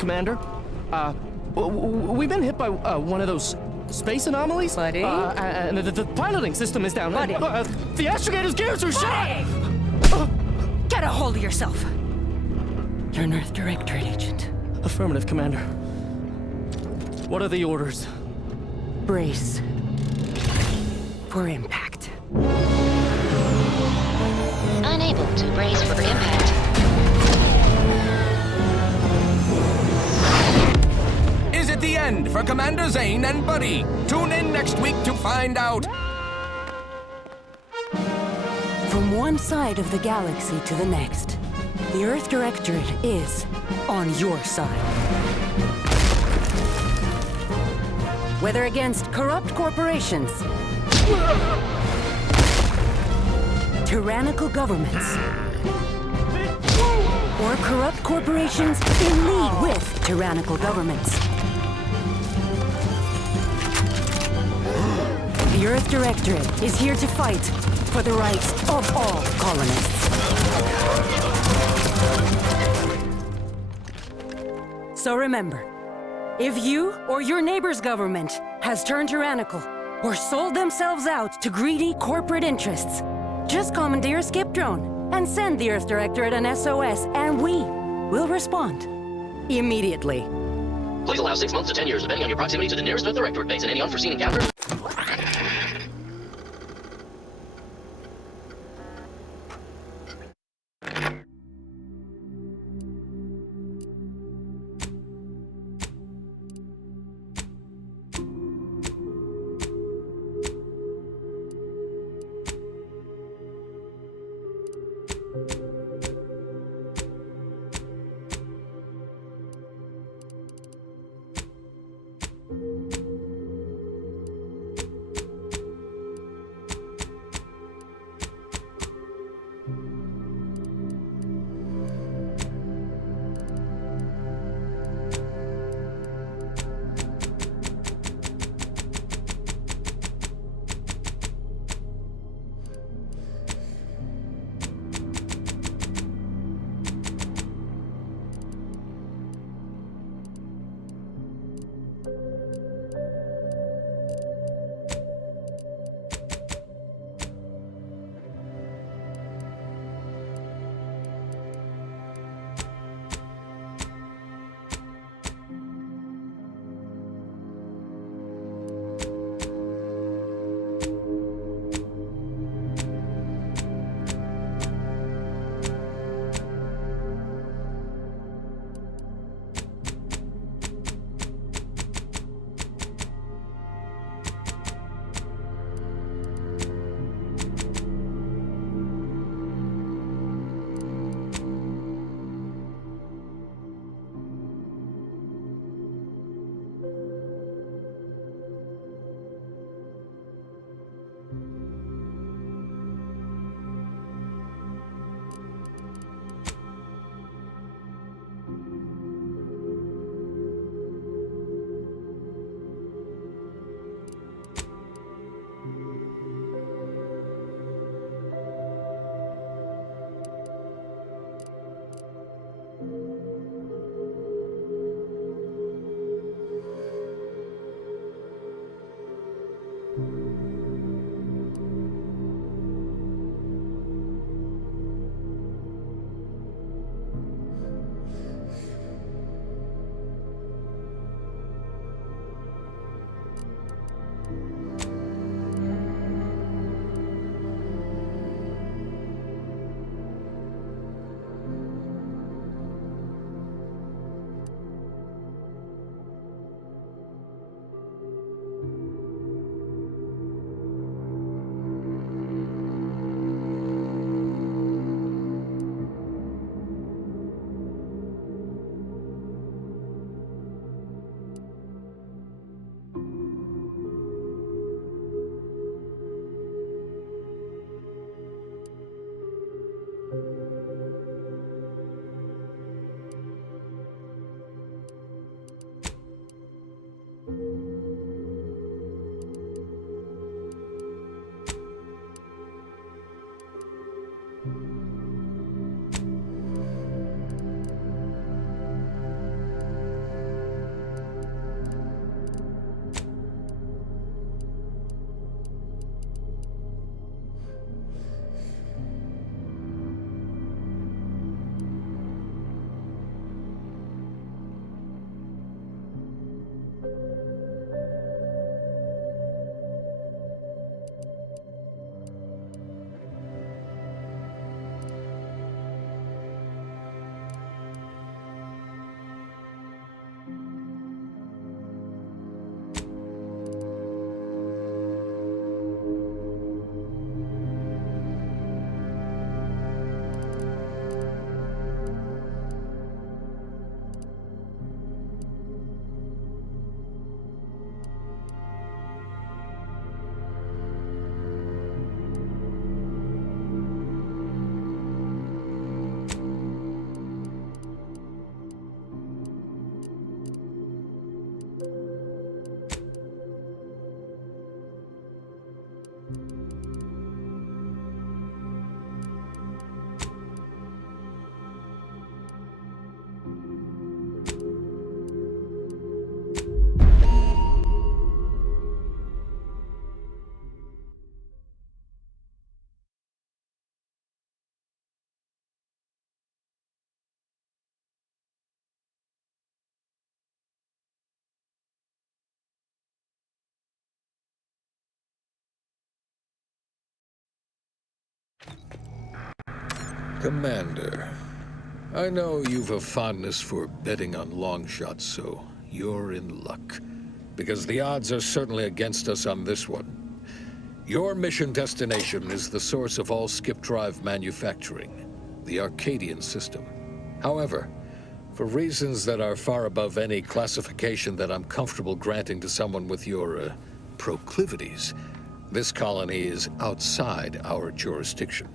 Commander. We've been hit by one of those space anomalies. Buddy? And the piloting system is down. Buddy? The astrogator's gears are shot! Get a hold of yourself! You're an Earth Directorate agent. Affirmative, Commander. What are the orders? Brace for impact. Unable to brace for impact. Is it the end for Commander Zane and Buddy? Tune in next week to find out. From one side of the galaxy to the next, the Earth Directorate is on your side. Whether against corrupt corporations, tyrannical governments, or corrupt corporations in league with tyrannical governments, the Earth Directorate is here to fight for the rights of all colonists. So remember, if you or your neighbor's government has turned tyrannical or sold themselves out to greedy corporate interests, just commandeer a skip drone and send the Earth Directorate an SOS, and we will respond immediately. Please allow 6 months to 10 years, depending on your proximity to the nearest Earth Directorate base and any unforeseen encounters. Commander, I know you've a fondness for betting on long shots, so you're in luck. Because the odds are certainly against us on this one. Your mission destination is the source of all skip drive manufacturing, the Arcadian system. However, for reasons that are far above any classification that I'm comfortable granting to someone with your, proclivities, this colony is outside our jurisdiction.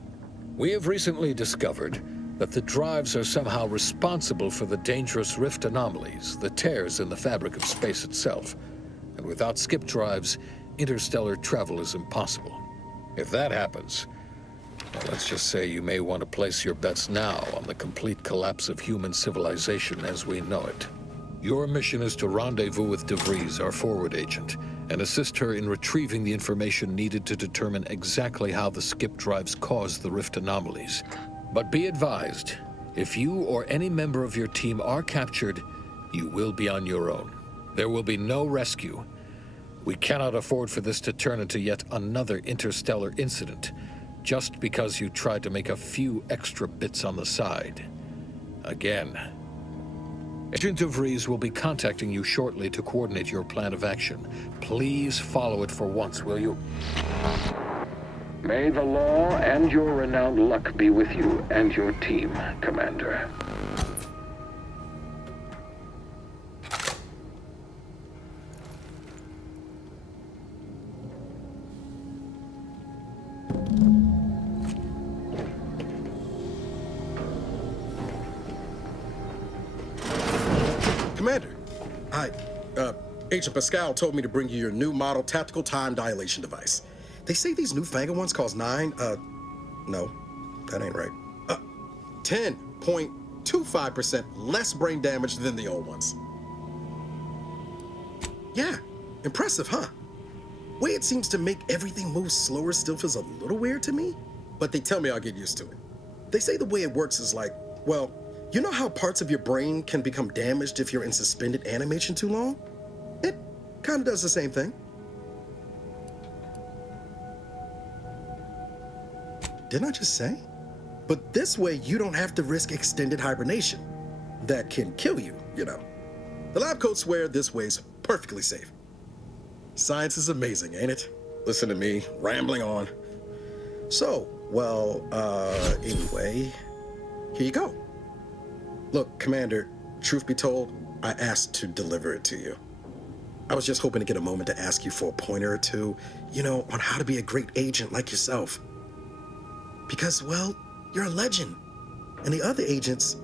We have recently discovered that the drives are somehow responsible for the dangerous rift anomalies, the tears in the fabric of space itself. And without skip drives, interstellar travel is impossible. If that happens, well, let's just say you may want to place your bets now on the complete collapse of human civilization as we know it. Your mission is to rendezvous with DeVries, our forward agent, and assist her in retrieving the information needed to determine exactly how the skip drives caused the rift anomalies. But be advised, if you or any member of your team are captured, you will be on your own. There will be no rescue. We cannot afford for this to turn into yet another interstellar incident, just because you tried to make a few extra bits on the side. Again. Agent DeVries will be contacting you shortly to coordinate your plan of action. Please follow it for once, will you? May the law and your renowned luck be with you and your team, Commander. Commander, Agent Pascal told me to bring you your new model tactical time dilation device. They say these newfangled ones cause no, that ain't right. 10.25% less brain damage than the old ones. Yeah, impressive, huh? Way it seems to make everything move slower still feels a little weird to me, but they tell me I'll get used to it. They say the way it works is like, well, you know how parts of your brain can become damaged if you're in suspended animation too long? It kind of does the same thing. Didn't I just say? But this way you don't have to risk extended hibernation. That can kill you, you know. The lab coats swear this way's perfectly safe. Science is amazing, ain't it? Listen to me, rambling on. So, well, anyway, here you go. Look, Commander, truth be told, I asked to deliver it to you. I was just hoping to get a moment to ask you for a pointer or two, you know, on how to be a great agent like yourself. Because, well, you're a legend. And the other agents,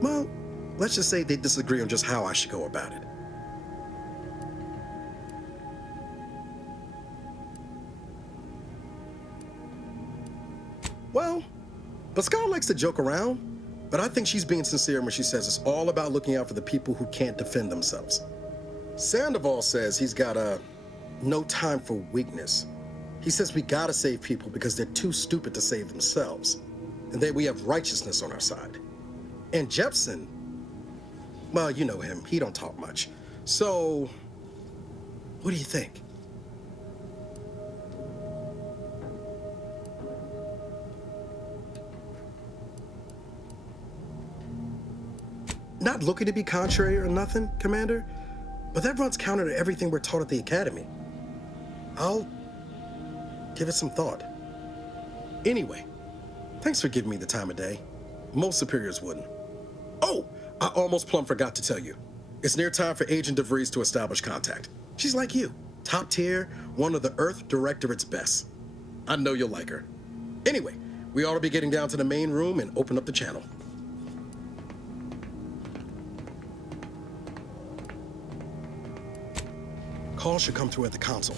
well, let's just say they disagree on just how I should go about it. Well, Pascal likes to joke around, but I think she's being sincere when she says it's all about looking out for the people who can't defend themselves. Sandoval says he's got no time for weakness. He says we gotta save people because they're too stupid to save themselves, and that we have righteousness on our side. And Jepson, well, you know him, he don't talk much. So, what do you think? Not looking to be contrary or nothing, Commander, but that runs counter to everything we're taught at the Academy. I'll give it some thought. Anyway, thanks for giving me the time of day. Most superiors wouldn't. Oh, I almost plumb forgot to tell you. It's near time for Agent DeVries to establish contact. She's like you, top tier, one of the Earth Directorate's best. I know you'll like her. Anyway, we ought to be getting down to the main room and open up the channel. Call should come through at the console.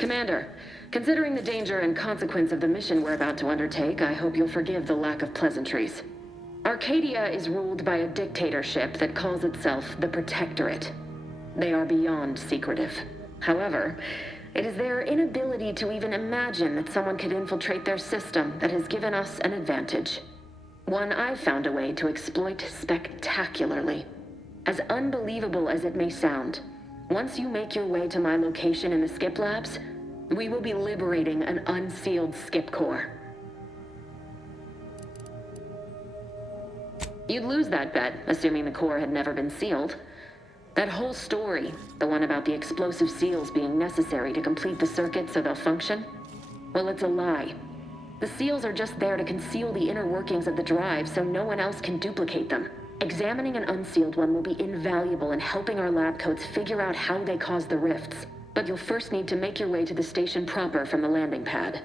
Commander, considering the danger and consequence of the mission we're about to undertake, I hope you'll forgive the lack of pleasantries. Arcadia is ruled by a dictatorship that calls itself the Protectorate. They are beyond secretive. However, it is their inability to even imagine that someone could infiltrate their system that has given us an advantage. One I've found a way to exploit spectacularly. As unbelievable as it may sound, once you make your way to my location in the Skip Labs, we will be liberating an unsealed Skip core. You'd lose that bet, assuming the core had never been sealed. That whole story, the one about the explosive seals being necessary to complete the circuit so they'll function, well, it's a lie. The seals are just there to conceal the inner workings of the drive so no one else can duplicate them. Examining an unsealed one will be invaluable in helping our lab coats figure out how they cause the rifts. But you'll first need to make your way to the station proper from the landing pad.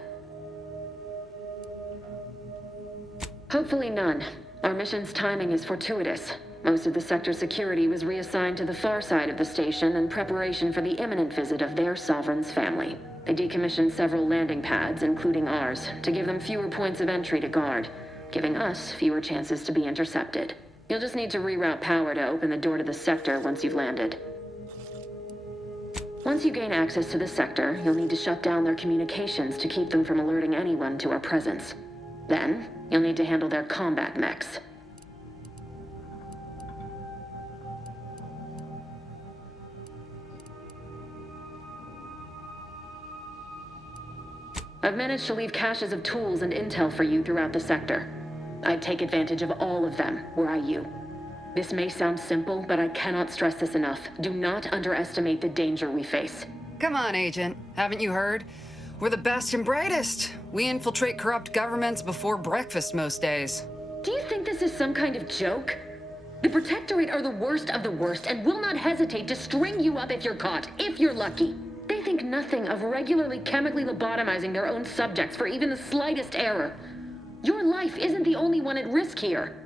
Hopefully none. Our mission's timing is fortuitous. Most of the sector's security was reassigned to the far side of the station in preparation for the imminent visit of their sovereign's family. They decommissioned several landing pads, including ours, to give them fewer points of entry to guard, giving us fewer chances to be intercepted. You'll just need to reroute power to open the door to the sector once you've landed. Once you gain access to the sector, you'll need to shut down their communications to keep them from alerting anyone to our presence. Then, you'll need to handle their combat mechs. I've managed to leave caches of tools and intel for you throughout the sector. I'd take advantage of all of them, were I you. This may sound simple, but I cannot stress this enough. Do not underestimate the danger we face. Come on, Agent. Haven't you heard? We're the best and brightest. We infiltrate corrupt governments before breakfast most days. Do you think this is some kind of joke? The Protectorate are the worst of the worst and will not hesitate to string you up if you're caught, if you're lucky. They think nothing of regularly chemically lobotomizing their own subjects for even the slightest error. Your life isn't the only one at risk here.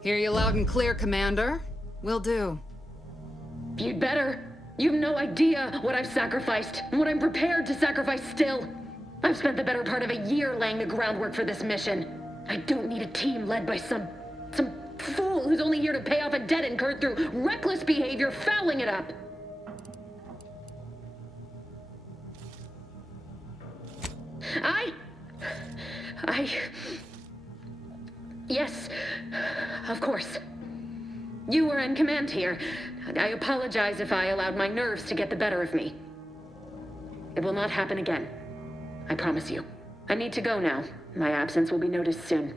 Hear you loud and clear, Commander. Will do. You'd better. You've no idea what I've sacrificed, and what I'm prepared to sacrifice still. I've spent the better part of a year laying the groundwork for this mission. I don't need a team led by some fool who's only here to pay off a debt incurred through reckless behavior, fouling it up. Yes, of course. You were in command here. I apologize if I allowed my nerves to get the better of me. It will not happen again. I promise you. I need to go now. My absence will be noticed soon.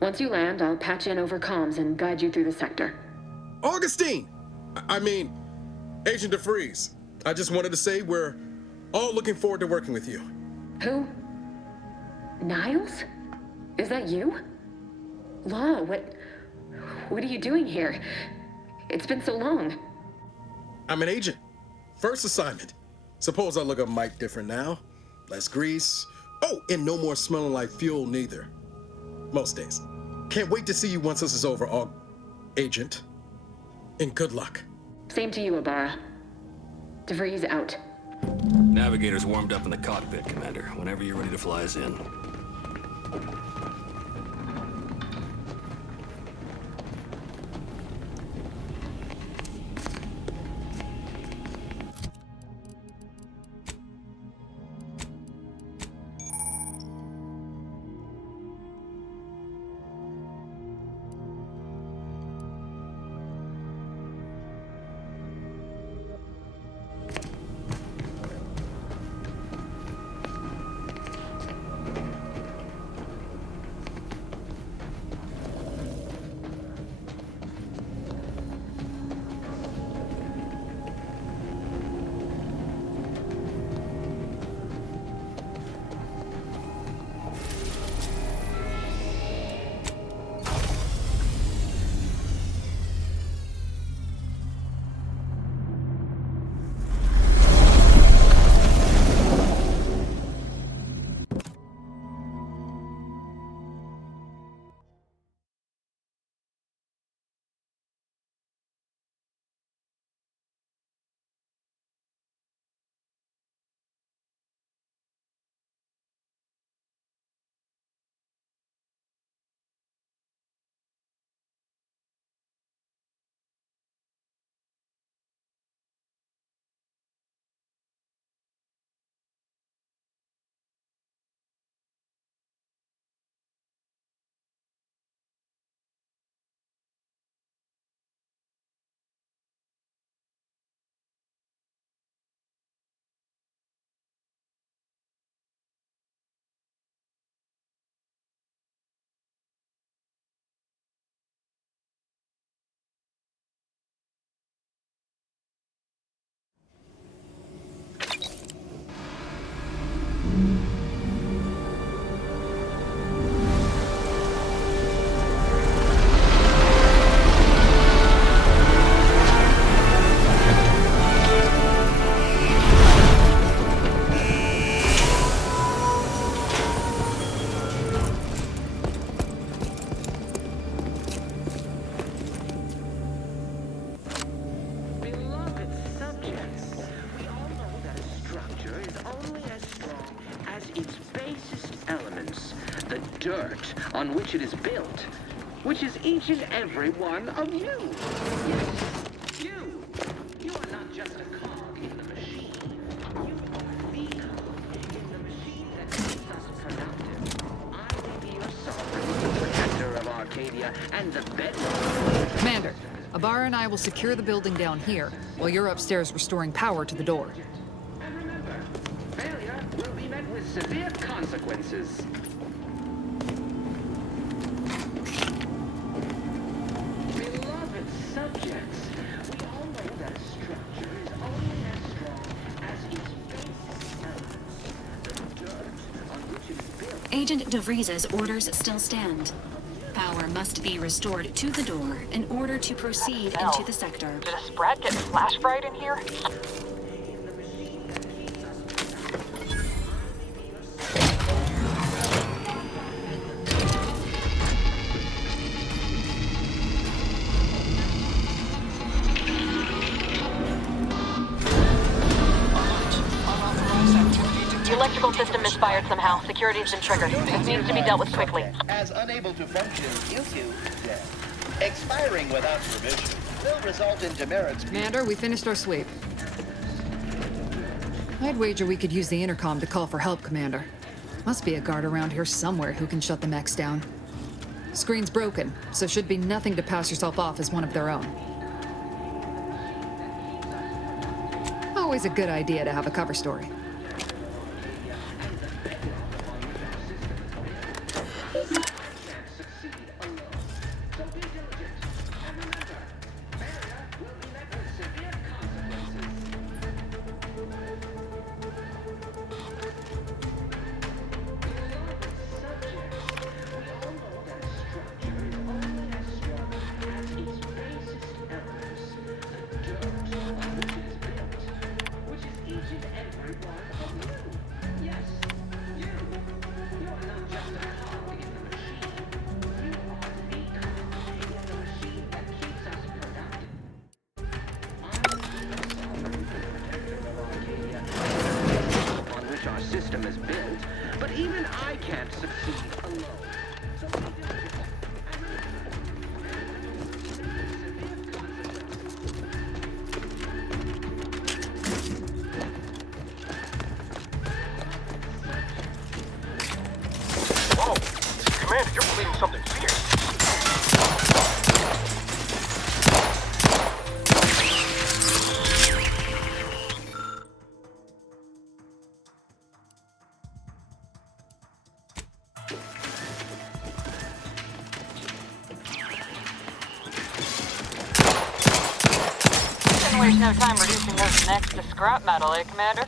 Once you land, I'll patch in over comms and guide you through the sector. Augustine! I mean, Agent DeFreeze. I just wanted to say we're all looking forward to working with you. Who? Niles? Is that you? Law, what are you doing here? It's been so long. I'm an agent. First assignment. Suppose I look a mite different now. Less grease. Oh, and no more smelling like fuel neither. Most days. Can't wait to see you once this is over, Agent. And good luck. Same to you, Ibarra. DeVries out. Navigator's warmed up in the cockpit, Commander. Whenever you're ready to fly us in. Dirt on which it is built, which is each and every one of you. Yes, you. You are not just a cog in the machine. You are the cog in the machine that keeps us productive. I may be your sovereign protector of Arcadia and the bedrock. Commander, Ibarra and I will secure the building down here, while you're upstairs restoring power to the door. And remember, failure will be met with severe consequences. Subjects, we all know that a structure is only as strong as its basic elements. The dirt on which it is built. Agent DeVries's orders still stand. Power must be restored to the door in order to proceed into the sector. Did a Sprat get flash fried in here? The electrical system misfired somehow. Security has been triggered. This needs to be dealt with quickly. As unable to function due to death. Expiring without permission will result in demerits. Commander, we finished our sweep. I'd wager we could use the intercom to call for help, Commander. Must be a guard around here somewhere who can shut the mechs down. Screen's broken, so should be nothing to pass yourself off as one of their own. Always a good idea to have a cover story. system is built, but even I can't succeed alone. So be diligent. Whoa! Commander, you're bleeding something fierce. Didn't waste no time reducing those necks to scrap metal, eh, Commander?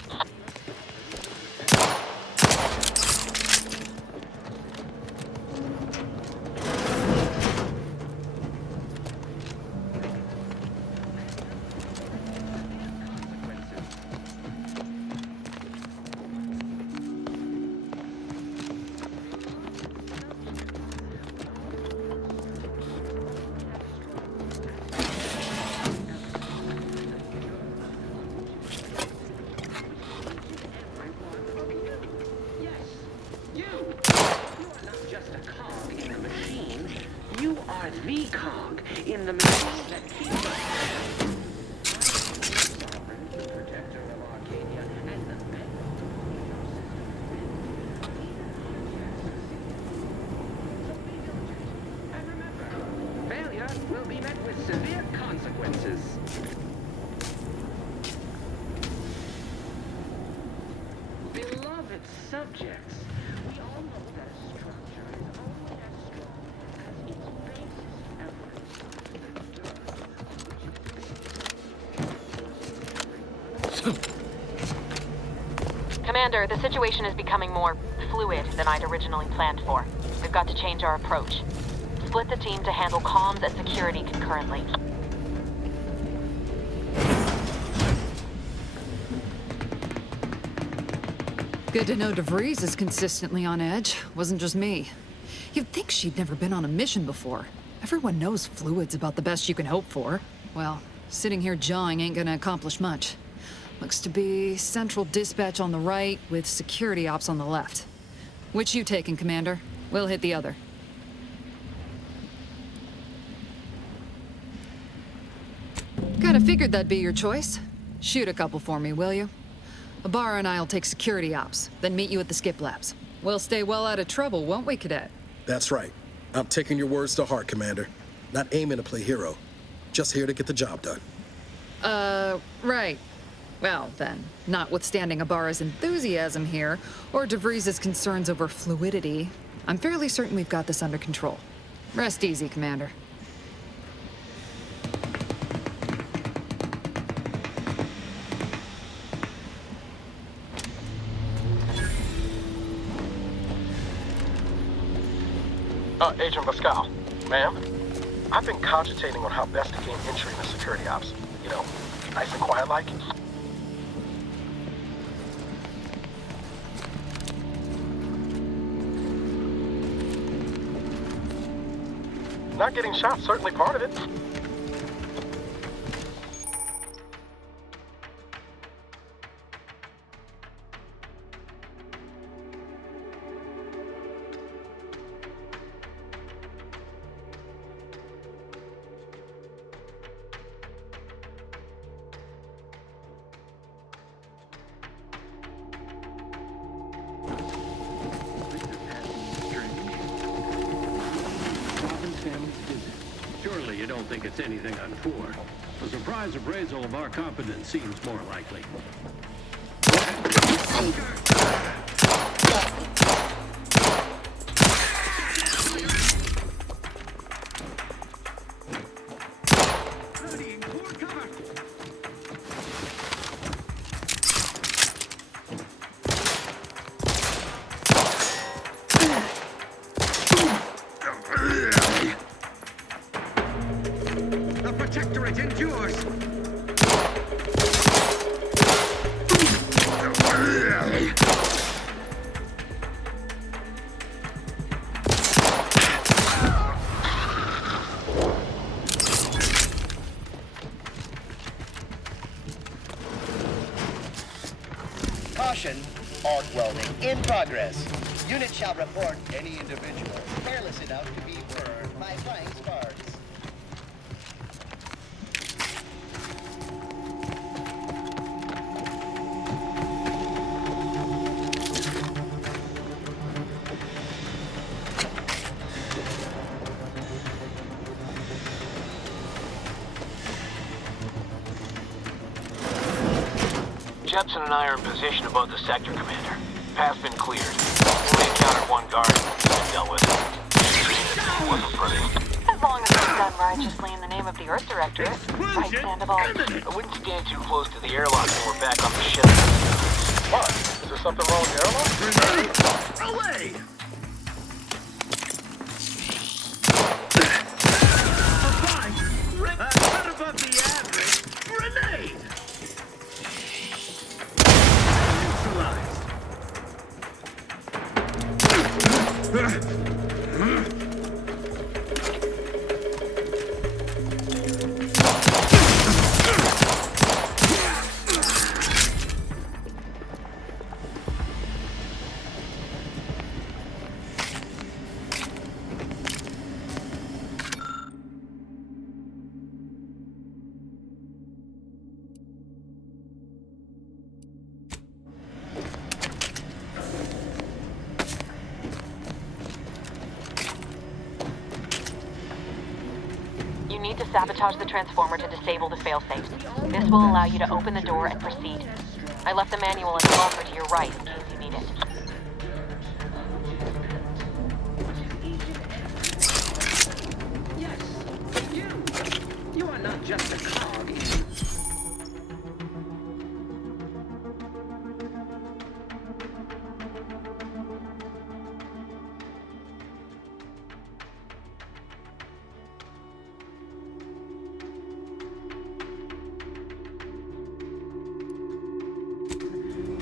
You are the cog in the machine that keeps us. The protector of Arcadia and the bedrock of so be diligent. And remember, failure will be met with severe consequences. Beloved subjects, we all know that a structure is only as strong as its basest elements. Commander, the situation is becoming more fluid than I'd originally planned for. We've got to change our approach. Split the team to handle comms and security concurrently. Good to know DeVries is consistently on edge. Wasn't just me. You'd think she'd never been on a mission before. Everyone knows fluid's about the best you can hope for. Well, sitting here jawing ain't gonna accomplish much. Looks to be central dispatch on the right with security ops on the left. Which you taking, Commander? We'll hit the other. Kinda figured that'd be your choice. Shoot a couple for me, will you? Ibarra and I'll take security ops, then meet you at the skip labs. We'll stay well out of trouble, won't we, Cadet? That's right. I'm taking your words to heart, Commander. Not aiming to play hero. Just here to get the job done. Right. Well, then, notwithstanding Ibarra's enthusiasm here, or DeVries' concerns over fluidity, I'm fairly certain we've got this under control. Rest easy, Commander. Agent Pascal, ma'am, I've been cogitating on how best to gain entry into security ops. You know, nice and quiet like. Not getting shot, certainly part of it. Surely you don't think it's anything untoward. A surprise appraisal of our competence seems more likely. The Protectorate endures! Caution, arc welding in progress. Unit shall report any individual careless enough to be burned by flying sparks. Jepson and I are in position above the sector, Commander. Path's been cleared. Only encountered one guard and dealt with it. Wasn't pretty. As long as it's done righteously in the name of the Earth Directorate. Right, Sandoval? I wouldn't stand too close to the airlock when we're back on the ship. What? Is there something wrong with the airlock? Away! Right above the average. Grenade! You need to sabotage the transformer to disable the failsafe. This will allow you to open the door and proceed. I left the manual in the locker to your right in case you need it. Yes, you are not just a cog.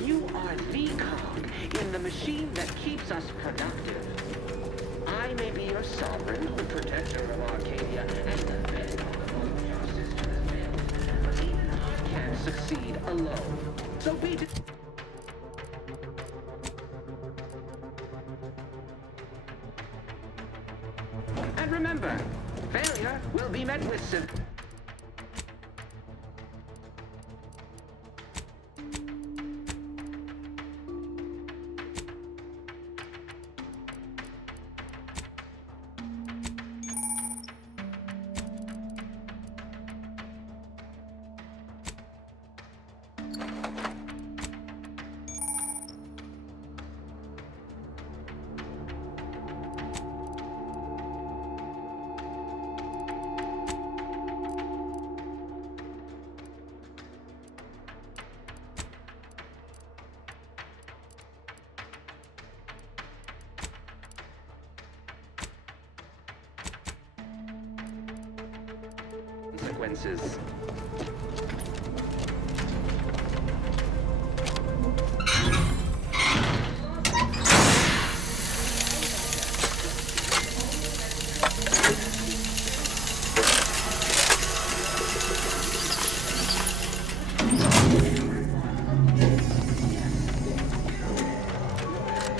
You are the cog in the machine that keeps us productive. I may be your sovereign, the protector of Arcadia, and the bedrock of your system is built, but even I can't succeed alone. So be it. And remember, failure will be met with consequences.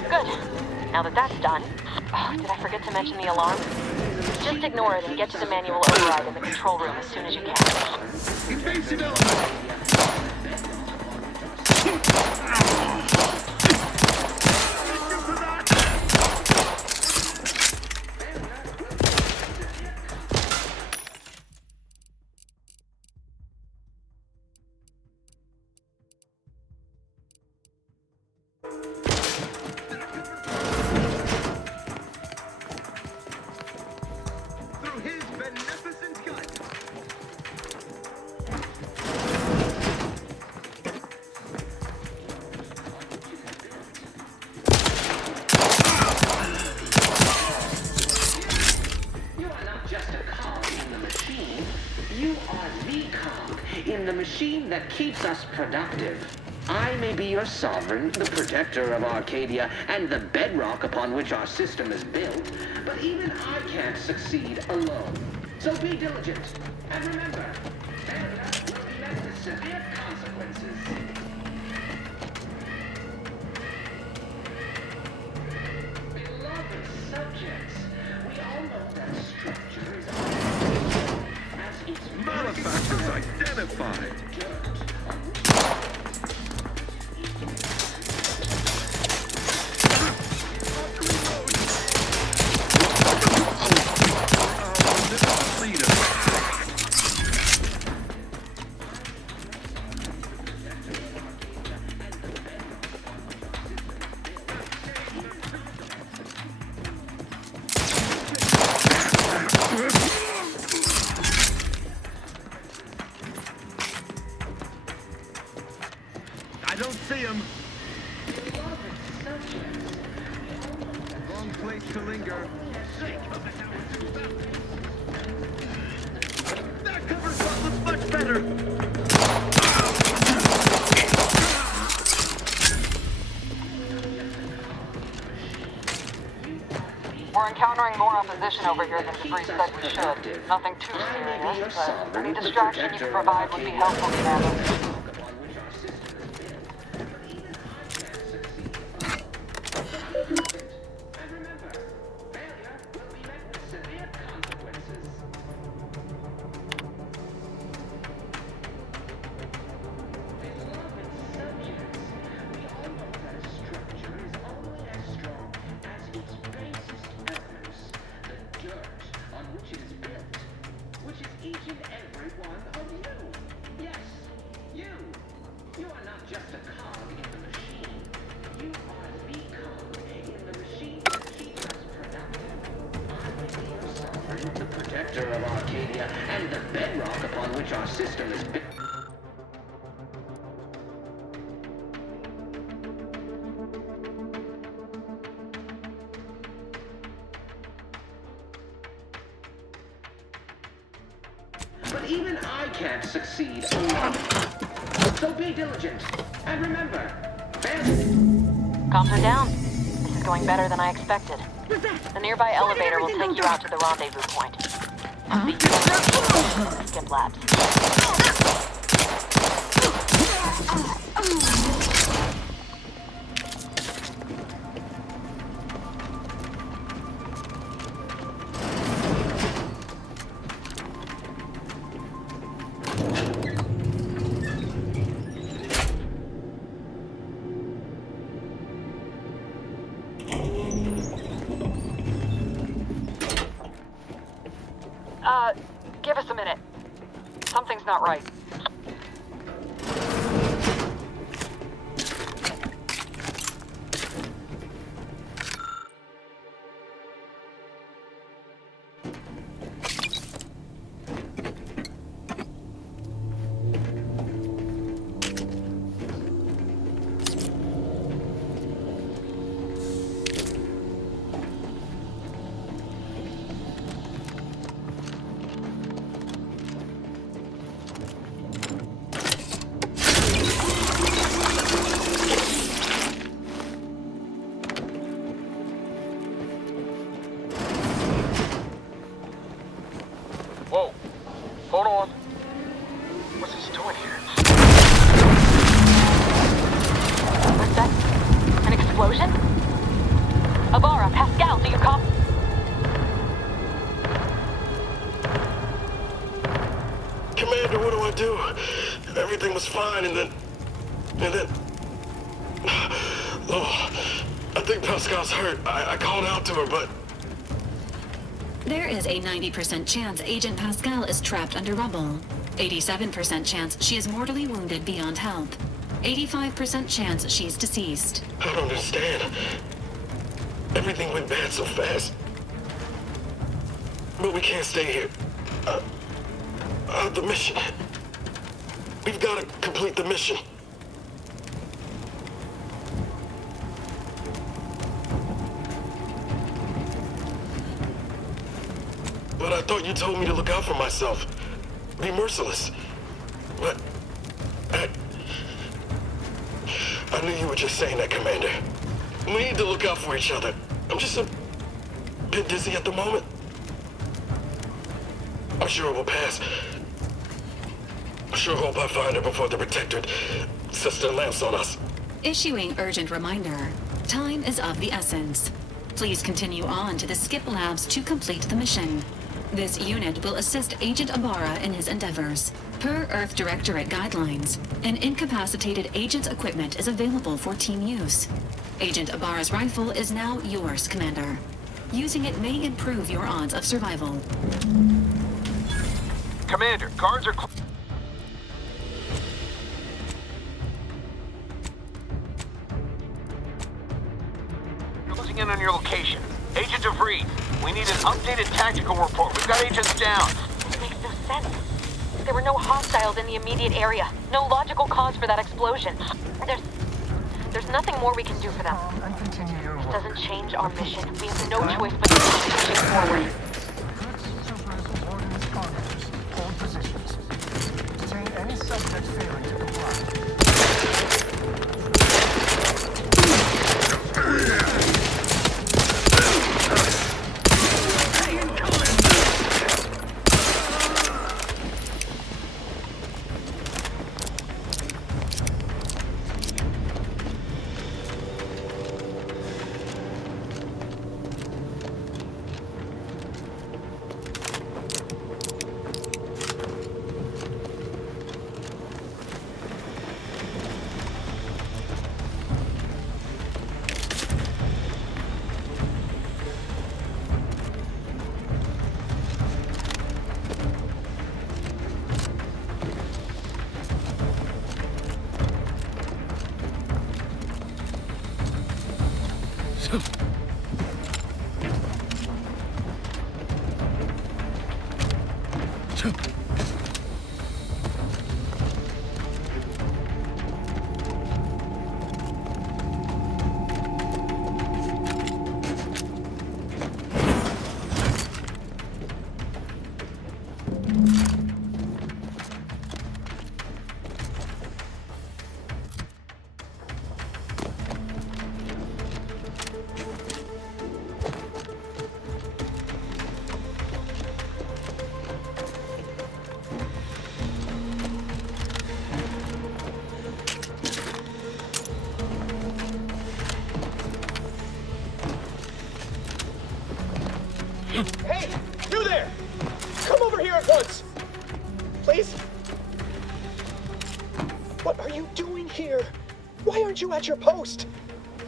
Good. Now that that's done... Oh, did I forget to mention the alarm? Just ignore it and get to the manual override in the control room as soon as you can. In the machine that keeps us productive. I may be your sovereign, the protector of Arcadia, and the bedrock upon which our system is built, but even I can't succeed alone. So be diligent, and remember, failure will be met with severe consequences. Structures identified. I don't see him. Wrong place to linger. That cover shot looks much better. We're encountering more opposition over here than DeVries said we should. Nothing too serious, but any distraction you can provide would be helpful, Commander. The protector of Arcadia and the bedrock upon which our system is built. But even I can't succeed alone. So be diligent. And remember, Comms are down. This is going better than I expected. The nearby elevator will take you out to the rendezvous point. Skip labs. Give us a minute. Something's not right. Whoa. Hold on. What's this doing here? What's that? An explosion? Abara, Pascal, do you copy? Commander, what do I do? Everything was fine, and then... Oh, I think Pascal's hurt. I called out to her, but... There is a 90% chance Agent Pascal is trapped under rubble. 87% chance she is mortally wounded beyond help. 85% chance she's deceased. I don't understand. Everything went bad so fast. But we can't stay here. The mission. We've got to complete the mission. But I thought you told me to look out for myself. Be merciless. But... I knew you were just saying that, Commander. We need to look out for each other. I'm just a bit dizzy at the moment. I'm sure it will pass. I sure hope I find her before the Protectorate sets their lamps on us. Issuing urgent reminder. Time is of the essence. Please continue on to the Skip Labs to complete the mission. This unit will assist Agent Abara in his endeavors. Per Earth Directorate guidelines, an incapacitated agent's equipment is available for team use. Agent Ibarra's rifle is now yours, Commander. Using it may improve your odds of survival. Commander, guards are... closing in on your location. Agent DeVries, we need an updated tactical report. We've got agents down. It makes no sense. There were no hostiles in the immediate area. No logical cause for that explosion. There's nothing more we can do for them. It doesn't change our mission. We have no choice but to keep pushing forward. Hold positions. Detain any subject failing to comply. Hey! You there! Come over here at once! Please? What are you doing here? Why aren't you at your post?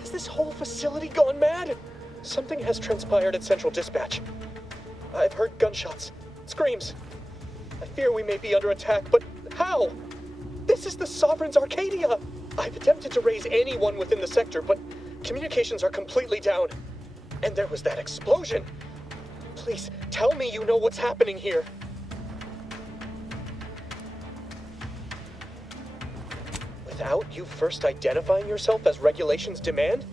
Has this whole facility gone mad? Something has transpired at Central Dispatch. I've heard gunshots, screams. I fear we may be under attack, but how? This is the Sovereign's Arcadia! I've attempted to raise anyone within the sector, but communications are completely down. And there was that explosion. Please, tell me you know what's happening here. Without you first identifying yourself as regulations demand,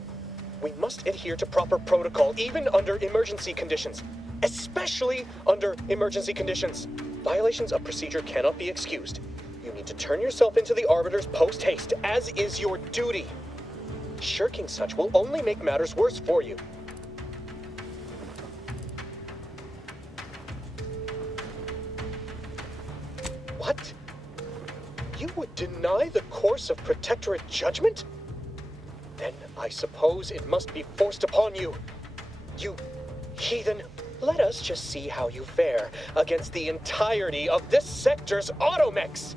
we must adhere to proper protocol, even under emergency conditions. Especially under emergency conditions. Violations of procedure cannot be excused. You need to turn yourself into the Arbiters post-haste, as is your duty. Shirking such will only make matters worse for you. What? You would deny the course of Protectorate judgment? Then I suppose it must be forced upon you. You heathen. Let us just see how you fare against the entirety of this sector's automechs.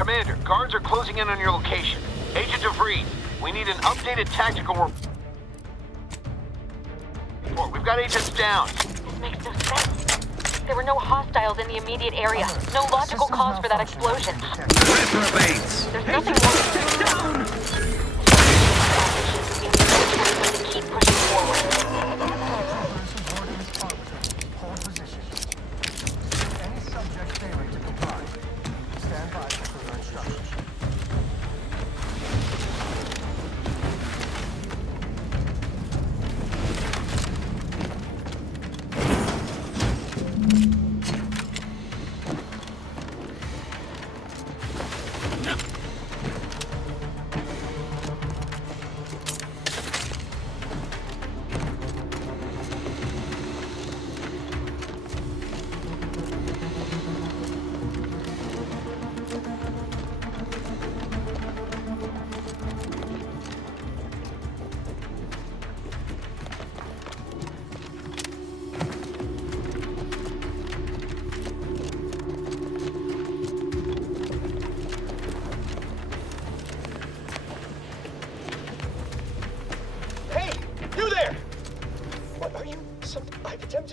Commander, guards are closing in on your location. Agent DeVries, we need an updated tactical report. We've got agents down. This makes no sense. There were no hostiles in the immediate area. No logical cause for that explosion. Reprobates! There's nothing more we can do. We need to keep pushing forward.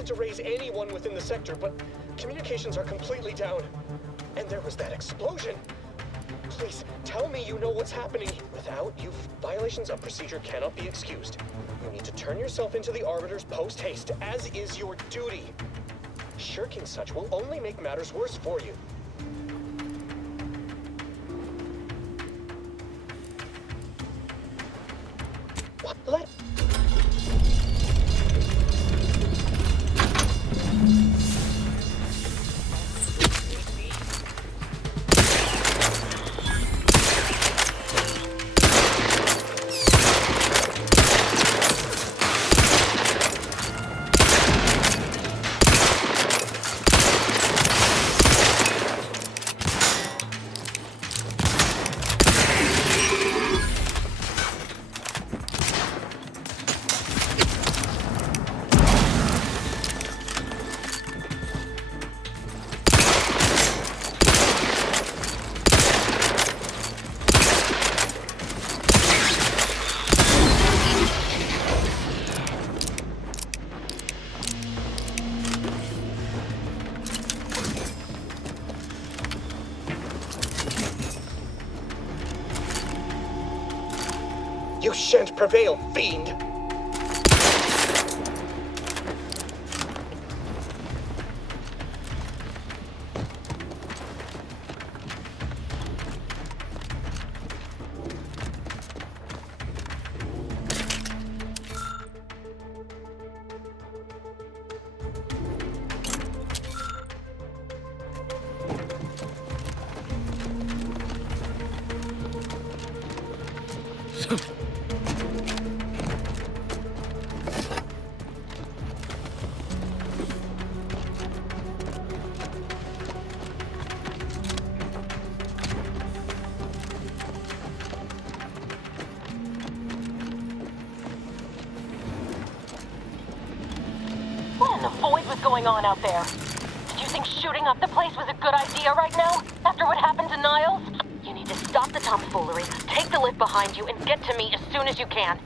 To raise anyone within the sector, but communications are completely down. And there was that explosion. Please, tell me you know what's happening. Without you, violations of procedure cannot be excused. You need to turn yourself into the Arbiters post-haste, as is your duty. Shirking such will only make matters worse for you. What? Let... You shan't prevail, fiend! Going on out there? Did you think shooting up the place was a good idea right now? After what happened to Niles? You need to stop the tomfoolery, take the lift behind you, and get to me as soon as you can.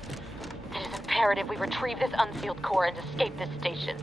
It is imperative we retrieve this unsealed core and escape this station.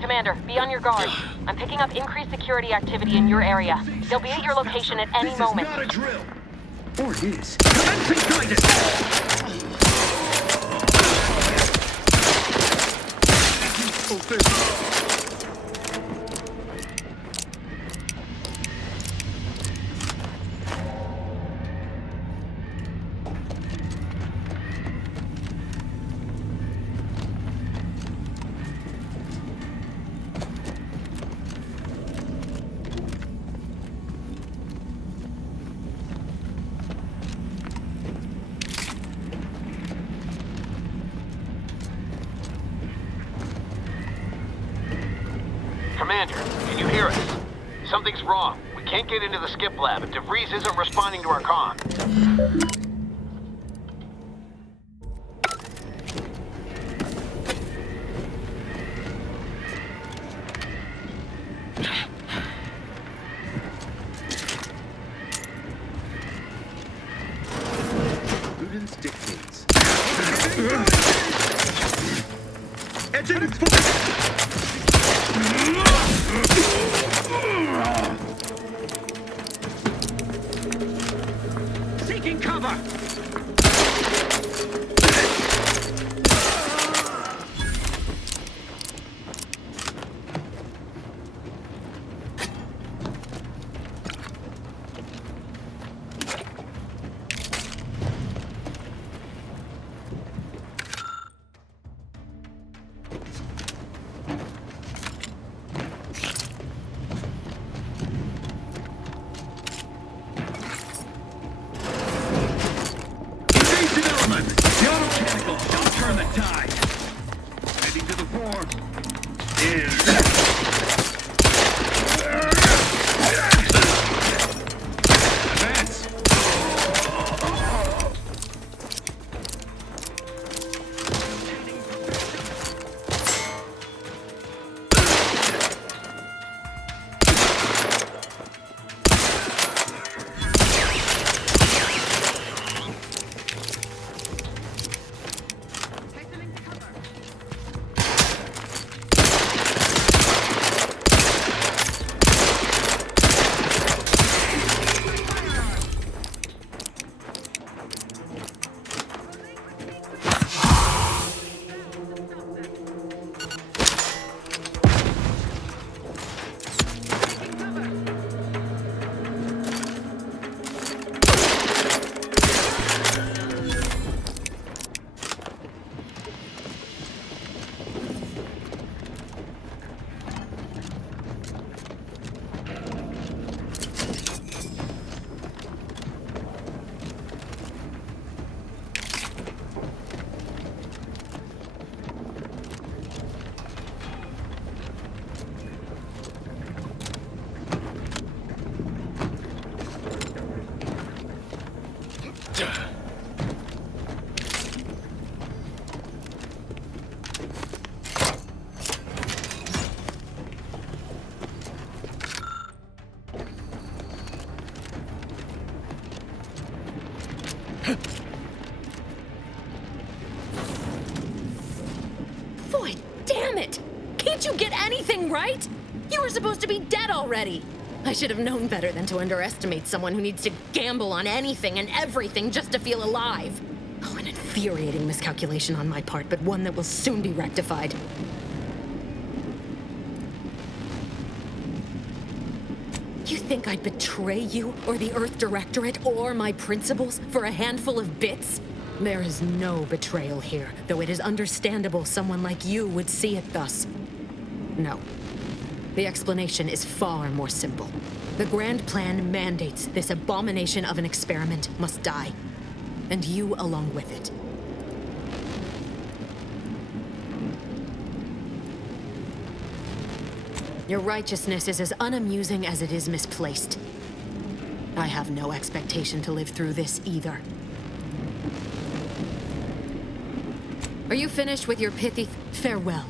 Commander, be on your guard. I'm picking up increased security activity in your area. They'll be at your location at any moment. This is not a drill! Or it is. Commencing guidance! Commander, can you hear us? Something's wrong. We can't get into the skip lab, and DeVries isn't responding to our comm. Prudence dictates. Seeking cover! Boy, damn it! Can't you get anything right? You were supposed to be dead already. I should have known better than to underestimate someone who needs to gamble on anything and everything just to feel alive. Oh, an infuriating miscalculation on my part, but one that will soon be rectified. You think I'd betray you, or the Earth Directorate, or my principles for a handful of bits? There is no betrayal here, though it is understandable someone like you would see it thus. No. The explanation is far more simple. The grand plan mandates this abomination of an experiment must die, and you along with it. Your righteousness is as unamusing as it is misplaced. I have no expectation to live through this either. Are you finished with your pithy farewell?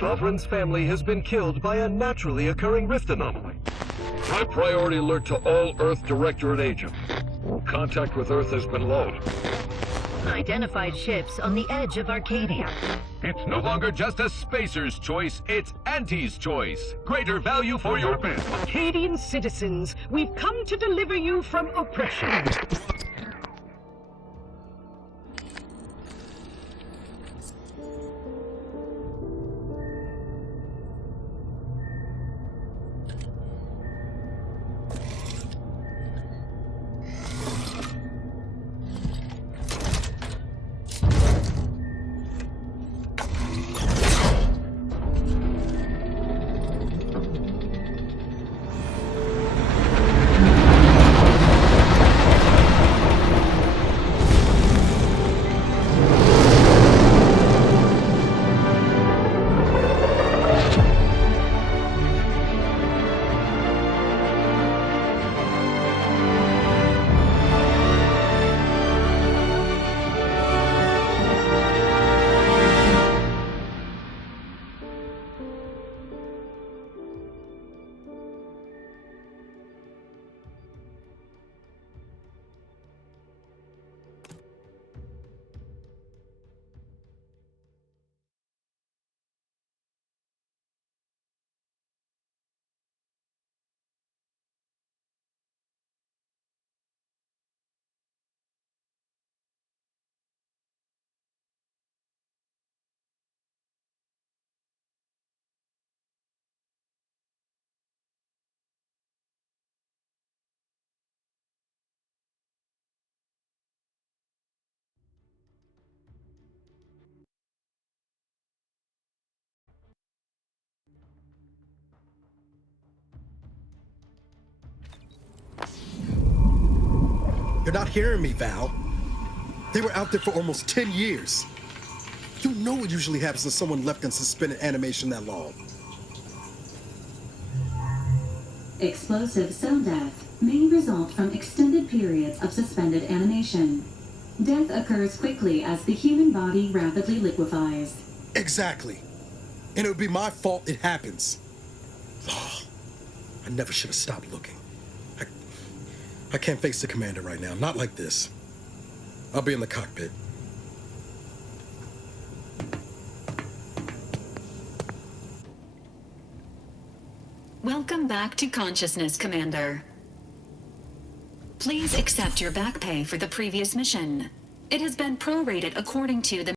Sovereign's family has been killed by a naturally occurring rift anomaly. High priority alert to all Earth Directorate agents. Contact with Earth has been low. Identified ships on the edge of Arcadia. It's no longer just a spacer's choice, it's Auntie's choice. Greater value for your bid. Arcadian citizens, we've come to deliver you from oppression. You're not hearing me, Val. They were out there for almost 10 years. You know what usually happens to someone left in suspended animation that long. Explosive cell death may result from extended periods of suspended animation. Death occurs quickly as the human body rapidly liquefies. Exactly. And it would be my fault it happens. Oh, I never should have stopped looking. I can't face the commander right now, not like this. I'll be in the cockpit. Welcome back to consciousness, Commander. Please accept your back pay for the previous mission. It has been prorated according to the